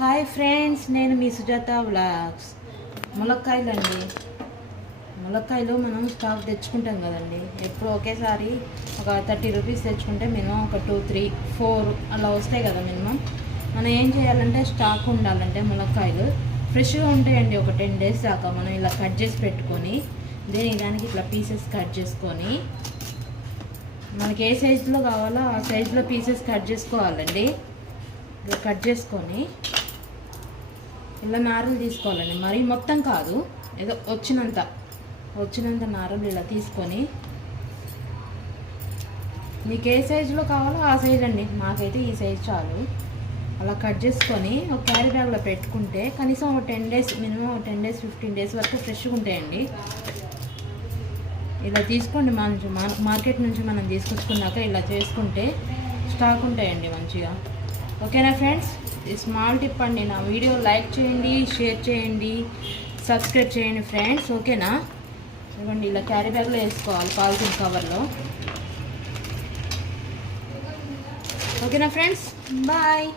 Hi friends, నేను మీ Sujatha vlogs. ములక్కాయలు ములక్కాయలు మనం స్టాక్ తెచ్చుకుంటాం కదండి. ఎప్పుడు ఒకేసారి ఒక 30 రూపీస్ తెచ్చుకుంటే మినిమం ఒక 2, 3, 4 అలా వస్తాయి కదా మినిమం. మనం ఏం చేయాలంటే స్టాక్ ఉండాలంటే ములక్కాయలు ఫ్రెష్గా ఉంటాయండి. ఒక 10 డేస్ దాకా మనం ఇలా కట్ చేసి పెట్టుకొని దానికి ఇట్లా పీసెస్ కట్ చేసుకొని మనకి ఏ సైజులో కావాలో ఆ సైజులో పీసెస్ కట్ చేసుకోవాలండి. ఇలా కట్ చేసుకొని ఇలా నారలు తీసుకోవాలండి. మరీ మొత్తం కాదు, ఏదో వచ్చినంత నారలు ఇలా తీసుకొని మీకు ఏ సైజులో కావాలో ఆ సైజ్ అండి. మాకైతే ఈ సైజు చాలు. అలా కట్ చేసుకొని ఒక క్యారీ బ్యాగ్లో పెట్టుకుంటే కనీసం ఒక 10 డేస్, మినిమం 10 డేస్ 15 డేస్ వరకు ఫ్రెష్గా ఉంటాయండి. ఇలా తీసుకోండి. మార్కెట్ నుంచి మనం తీసుకొచ్చుకున్నాక ఇలా చేసుకుంటే స్టాక్ ఉంటాయండి మంచిగా. ఓకేనా ఫ్రెండ్స్, ఈ స్మాల్ టిప్ అండి. నా వీడియో లైక్ చేయండి, షేర్ చేయండి, సబ్స్క్రైబ్ చేయండి ఫ్రెండ్స్. ఓకేనా, ఇవ్వండి ఇలా క్యారీ బ్యాగ్లో వేసుకోవాలి, పాలిథిన్ కవర్లో. ఓకేనా ఫ్రెండ్స్, బాయ్.